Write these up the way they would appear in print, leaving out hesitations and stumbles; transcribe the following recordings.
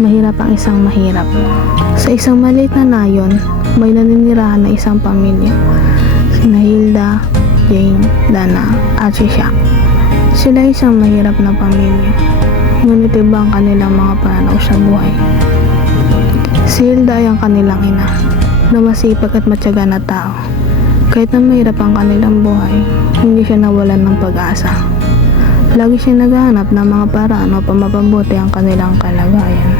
Mahirap ang isang mahirap. Sa isang maliit na nayon, may naninirahan na isang pamilya. Sina Hilda, Jane, Dana, at si Shaq. Sila isang mahirap na pamilya. Ngunit iba ang kanilang mga pananaw sa buhay. Si Hilda ay ang kanilang ina, na masipag at matyaga na tao. Kahit na mahirap ang kanilang buhay, hindi siya nawalan ng pag-asa. Lagi siya naghahanap ng mga paraan upang mapabuti ang kanilang kalagayan.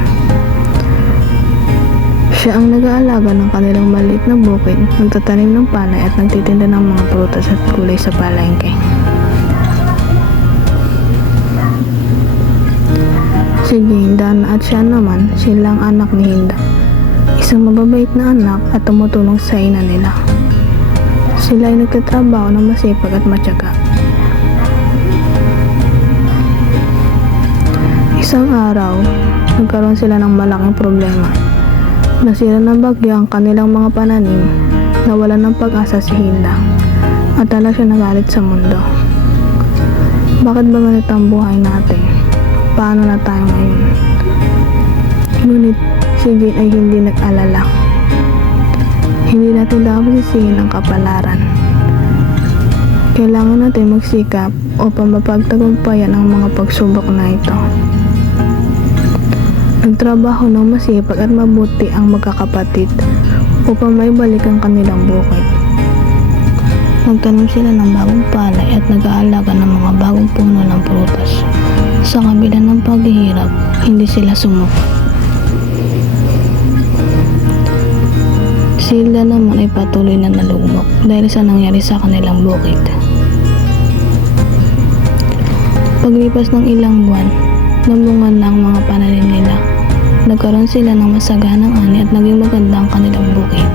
Siya ang nag-aalaga ng kanilang maliit na bukid, nagtatanim ng palay at nagtitinda ng mga prutas at gulay sa palengke. Si Jane, Dana at siya naman, silang anak ni Hilda. Isang mababait na anak at tumutulong sa ina nila. Sila ay nagtatrabaho ng masipag at matyaga. Isang araw, nagkaroon sila ng malaking problema. Nasira ng bagyo ang kanilang mga pananim, nawalan ng pag-asa si Hilda, at tala siya nagalit sa mundo. Bakit ba ganito ang buhay natin? Paano na tayo ngayon? Ngunit si Jane ay hindi nag-alala. Hindi natin dapat sisihin ang kapalaran. Kailangan natin magsikap upang mapagtagumpayan ang mga pagsubok na ito. Nagtrabaho ng masipag at mabuti ang magkakapatid upang maibalik ang kanilang bukid. Nagtanim sila ng bagong palay at nag-aalaga ng mga bagong puno ng prutas. Sa kabila ng paghihirap, hindi sila sumuko. Si Hilda naman ay patuloy na nalugmok dahil sa nangyari sa kanilang bukid. Paglipas ng ilang buwan, namungan na ang mga pananim nila. Nagkaroon sila ng masaganang ani at naging maganda ang kanilang bukid.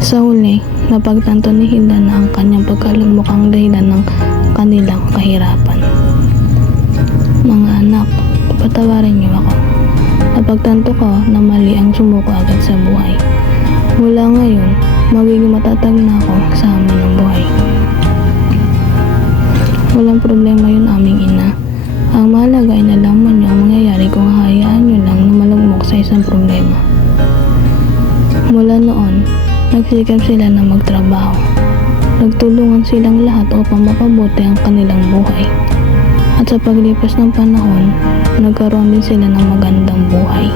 Sa huli, napagtanto ni Hilda na ang kanyang pagkalugmok ang dahilan ng kanilang kahirapan. Mga anak, patawarin niyo ako. Napagtanto ko na mali ang sumuko agad sa buhay. Mula ngayon, magiging matatag na ako sa hamon ng buhay. Walang problema yun, aming ina. Ang mahalaga ay nalaman niyo ang mangyayari kung hahayaan niyo lang na malugmok sa isang problema. Mula noon, nagsikap sila na magtrabaho. Nagtulungan silang lahat upang mapabuti ang kanilang buhay. At sa paglipas ng panahon, nagkaroon din sila ng magandang buhay.